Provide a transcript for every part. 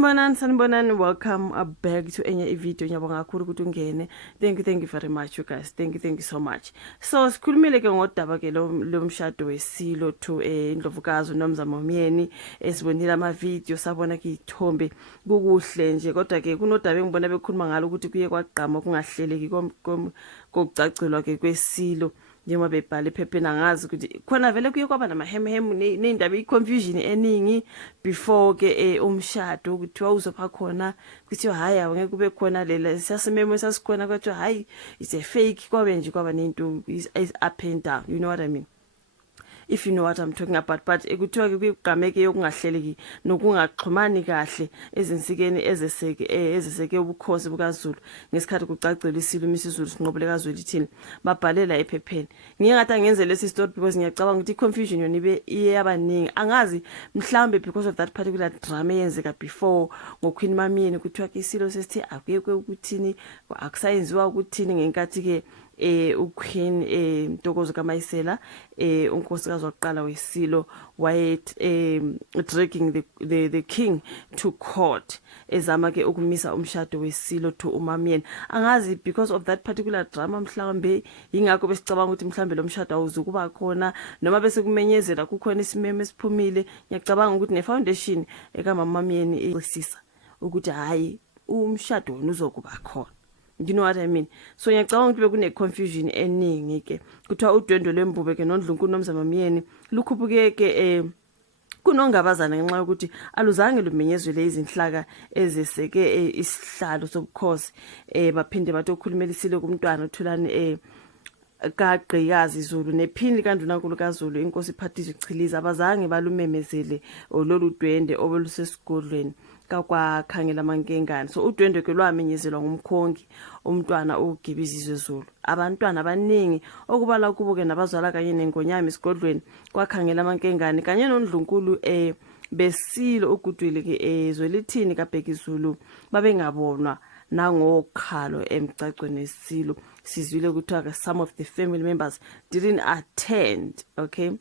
Sanibonani, welcome back to enye video. Ngiyabonga kakhulu ukuthi ungene. Thank you very much you guys. Thank you so much. So sikhulumile ke ngodaba ke lo mshado weSilo to Indlovukazi uNomzamo Myeni. Esibonile ama video sabona ke ithombe kukuhle nje, kodwa ke kunodaba engibona bekhuluma ngalo ukuthi kuye kwagqama kungahleleki kokucacelwa ke kweSilo. Njengoba bebhala ephepheni angazi ukuthi khona vele kuye kwaba namahemhemu neindaba iconfusion eningi before ke umshado ukuthi wawuzopha khona kuthiwa hayi awungeke kube khona lela siyasimemo sasikhona kwathi hayi it's a fake, kwabe nje kwaba nento is up and down, you know what I mean, if you know what I'm talking about. But ekuthiwa ke kuyigameke yokungahleleki nokungaxhumani kahle ezinsikeni ezeseke ubukhosi bukaZulu ngesikhathi kucacela iSilo imisizulu sinqobele kaZulu ithini babhalela ephepheni. Ngingathi angenze lesi story because ngiyacabanga ukuthi iconfusion yona ibe iyabaningi, angazi mhlambe because of that particular drama eyenzeka before ngoQueen Mamyeni kuthiwa ke iSilo sesithi akuyekwe ukuthini akusayenziwa ukuthini ngenkathi ke uQueen Ntokozo kaMayisela unkosikazi waqala weSilo waye dragging the king to court ezama ke ukumisa umshado weSilo to uMamyeni. Angazi because of that particular drama mhlambe ingakho besicabanga ukuthi mhlambe lo mshado awuzukuba khona noma bese kumenyezela kukhona isimeme esiphumile. Ngiyacabanga ukuthi nefoundation ekaMamyeni ixisisa ukuthi hayi umshado wona uzokuba khona. You know what I mean? So ngiyacabanga ukuthi bekune confusion eningi ke kuthiwa udwendwe lwembube ke noNdlunkulu uNomzamo Myeni lukhubuke ke kunongabazana ngenxa yokuthi aluzange lumenyezwe izinhlaka ezeseke isihlalo sobukhosi baphinde bathi okhulumela iSilo kumntwana uThulani kaGqikazi Zulu nephini kaNdunankulu kaZulu inkosi iPhathiswa Chiliza abazange balumemezele lolu dwende obelusesigodlweni kakwakhangela amankengane. So udwendwe ke lwamenyezelwa ngumkhongi umntwana uGibizizwe Zulu. Abantwana abaningi okubala kubo ke nabazala kanye neNgonyama esigodlweni kwakhangela amankengane kanye noNdlunkulu beSilo ugudwile ke zwelithini kaBheki Zulu babengabonwa nangokhalo emcacweni weSilo. Sizwile ukuthi some of the family members didn't attend, okay.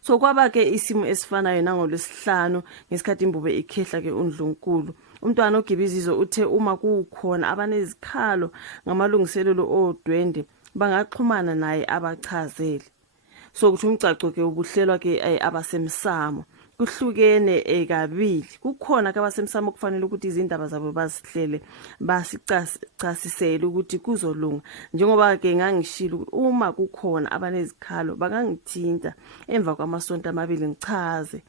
So kwaba ke isimo esifanayo nangolwesihlanu ngesikhathi imbube ikhehla ke uNdlunkulu. Umntwana uGibizizwe uthe uma kukhona abanezikhalo ngamalungiselelo odwende bangaxhumana naye abachazele. So ukuthi umcaco ke ubuhlelwa ke abasemsamo kuhlukene kabili. Kukhona ke abasemsamo kufanele ukuthi izindaba zabo bazihlele basicasisele ukuthi kuzolunga, njengoba ke ngangishilo ukuthi uma kukhona abanezikhalo bakangithinta emva kwamasonto amabili ngichaze.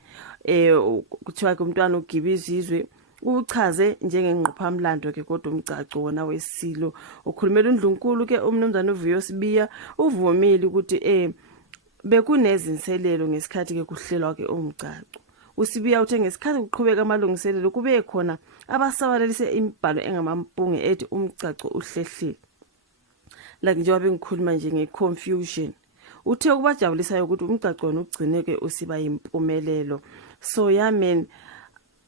Kuthiwa ke umntwana uGibizizwe uchaze njengengqophamlando ke kodwa umcaco wona weSilo ukhulumela uNdlunkulu ke umnumzana uVuyo Sibiya uvumile ukuthi bekunezinselelo ngesikhathi ke kuhlelwa ke umcaco. uSibiya uthe ngesikhathi kuqhubeka amalungiselelo kube khona abasabalalise imibhalo engamampunge ethi umcaco uhlehlile. Like njengoba bengikhuluma nje ngeconfusion, uthe kubajabulisayo ukuthi umcaco wona ugcineke usiba impumelelo. So yeah man,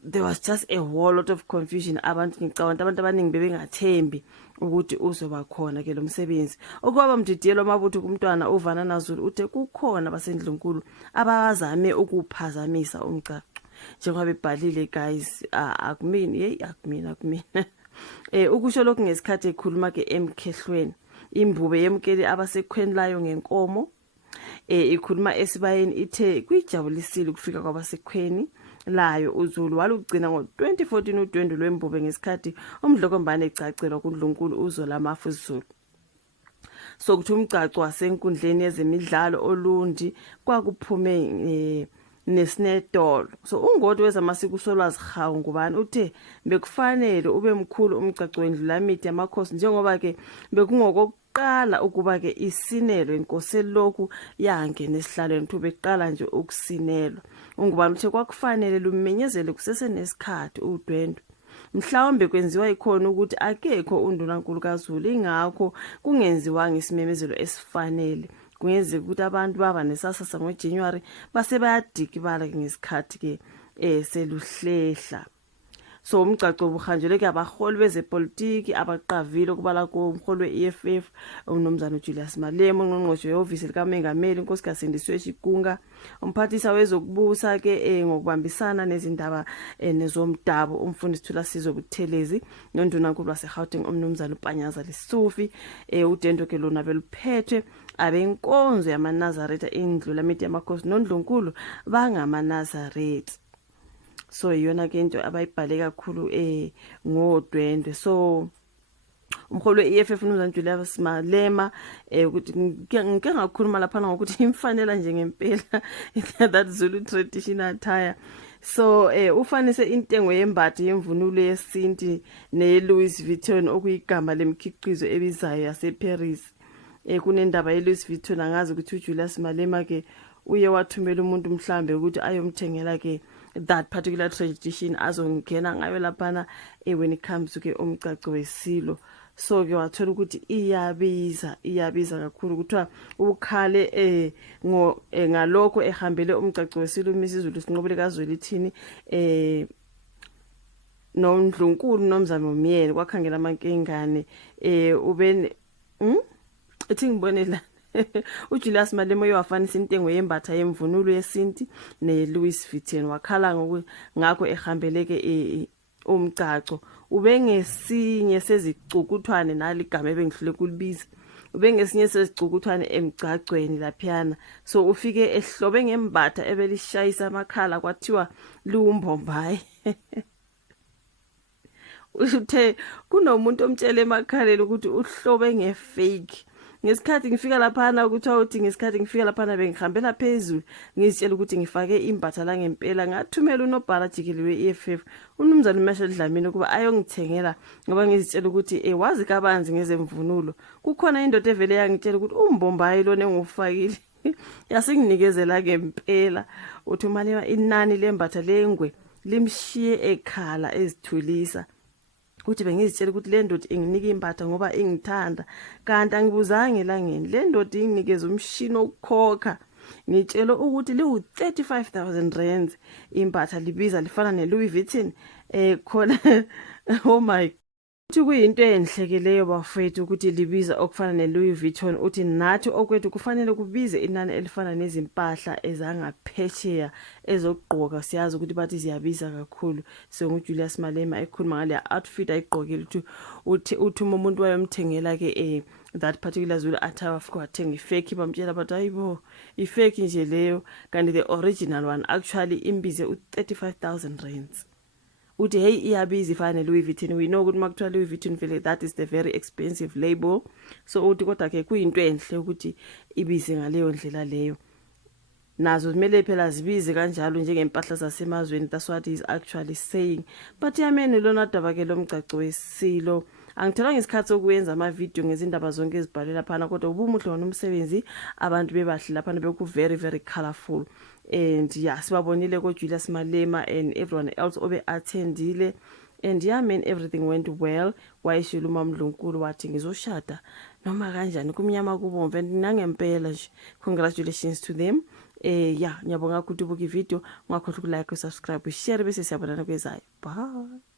there was just a whole lot of confusion. Ngicabanga abantu abaningi bebengathembi ukuthi uzoba khona ke lo msebenzi. Okwaba mdidiyelo amabutho kumntwana uVanana Zulu uthe kukhona baseNdlunkulu abazame ukuphazamisa umcaco. Njengoba bebhalile guys, akumini ukusho lokhu ngesikhathi ekhuluma ke emkhehlweni. Imbube yemkele abasekhweni layo ngenkomo ikhuluma esibayeni ithe kuyijabulisile ukufika kwabasekhweni layo uZulu walugcina ngo2014 udwendwe lwembube ngesikhathi umdlokombane ecacelwa kuNdlunkulu uZola Mafu Zulu. So kuthi umcaco wasenkundleni yezemidlalo olundi kwakuphume neSnedol. So ungodi wezamasiko uSolwazi Hawu ngubani uthe bekufanele ube mkhulu umcaco wendlulamidi yamakhosi njengoba ke bekungokokuqala ukuba ke isinelo inkosi lokhu yange nesihlalweni thu beqala nje ukusinelwa. Ungubani uthe kwakufanele lumenyezele kusese nesikhathi udwendwe. Mhlawumbe kwenziwa ikhona ukuthi akekho uNdunankulu kaZulu ingakho kungenziwa ngesimemezelo esifanele. Kungenzeka ukuthi abantu baba nesasasa ngoJanuary base bayadikibala ngesikhathi ke seluhlehla. so umgcaco ubuhanjelwe ke abaholi bezepolitiki abaqavile ukubala kumholi we-EFF umnumzana uJulius Malema, ungqongqoshe wehhovisi likaMengameli uNkosikazi Sindisiwe Shikunga, umphathisa wezokubusa ke ngokubambisana nezindaba nezomdabu umfundisi Thulasizwe Buthelezi, nondunankulu waseGauteng umnumzana uPanyaza Lesufi, udendo ke lona beluphethwe abenkonzo yamaNazaretha indlula media yamakhosi noNdlunkulu bangamanazaretha. So iyona ke into abayibhale kakhulu ngodwendwe. So umholi we-EFF umnumzana Julius Malema ukuthi ngike ngakhuluma lapha ngokuthi imfanela nje ngempela that Zulu traditional attire. So ufanise intengo yembathi yemvunulo yesinti ne-Louis Vuitton okuyigama lemikhiqizo ebizayo yaseParis. Kunendaba ye-Louis Vuitton angazi ukuthi uJulius Malema ke uye wathumela umuntu mhlambe ukuthi ayomthengela ke that particular tradition azongena ngayo laphana when it comes to ke umgcaco wesilo. So ke wathola ukuthi iyabiza kakhulu kuthiwa ukhale ngalokho ehambele umgcaco wesilo uMisizulu Sinqobile kaZwelithini noNdlunkulu nomzamo Myeni kwakhangela amankengane ubene ethi ngibone la uJulius Malema uyafanisa intengo yembatha yemvunulo yesinti neLouis Vuitton wakhala ngakho ehambeleke umgcaco ubengesinye sezicukuthwane naligama ebengihlule kulibiza ubengesinye sezicukuthwane emgcacweni laphiyana. So ufike ehlobe ngembatha ebelishayisa amakhala kwathiwa lumbombayi uthe kunomuntu omtshele emakhaleni ukuthi uhlobe ngefake. Ngesikhathi ngifika laphana ukuthiwa uthi ngesikhathi ngifika laphana bengihambela phezulu ngizitshela ukuthi ngifake imbatha la ngempela ngathumela uNobhala Jikeli we-EFF umnumzana uMashel Dlamini ukuba ayongithengela ngoba ngizitshela ukuthi wazi kabanzi ngezemvunulo kukhona indoda evele yangitshela ukuthi umbombayi lona engufakile yasinginikezela ngempela. Uthi Malema inani lembatha lengwe limshiye ekhala ezithulisa ukuthi bengizitshela ukuthi le ndoda inginika imbatha ngoba ingithanda kanti angibuzange elangeni le ndoda inginikeza umshini wokukhokha ngitshela ukuthi liwu-35,000 rands imbatha libiza lifana neLouis Vuitton khona oh my uthi kuyinto enhlekeleyo bafethu ukuthi libiza okufana neLouis Vuitton uthi nathi okwethu kufanele kubize inani elifana nezimpahla ezangaphesheya ezogqoka siyazi ukuthi bathi ziyabiza kakhulu. So nguJulius Malema ekhuluma ngale outfit ayigqokile uthi umuntu wayomthengela ke that particular Zulu attire afike wathenga ifake bamtshela bathi hayibo ifake nje leyo kanti the original one actually imbize u-35,000 rands. Uthi hey iyabiza ifana Louis Vuitton we know ukuthi makuthiwa Louis Vuitton vele that is the very expensive label. So uthi kodwa ke kuyinto enhle ukuthi ibize ngaleyo ndlela leyo nazo kumele phela zibize kanjalo njengempahla zasemazweni. That's what is actually saying. But yamene lona daba ke lomgcaco wesilo angithola ngesikhathi sokuyenza ama video ngezindaba zonke ezibhalela phana kodwa ubumuhle wona umsebenzi abantu bebahle lapha beku very very colorful. And yeah sibabonile ko Julius Malema and everyone else obe attendile and yeah man everything went well. Wayeshilo uMamdlunkulu wathi ngizoshada noma kanjani kumnyama kubomvu and nangempela nje congratulations to them. Yeah ngiyabonga ukuthi ubuka ivideo ngakhohle ukulike, subscribe, share bese siyabonana kwezayo. Bye.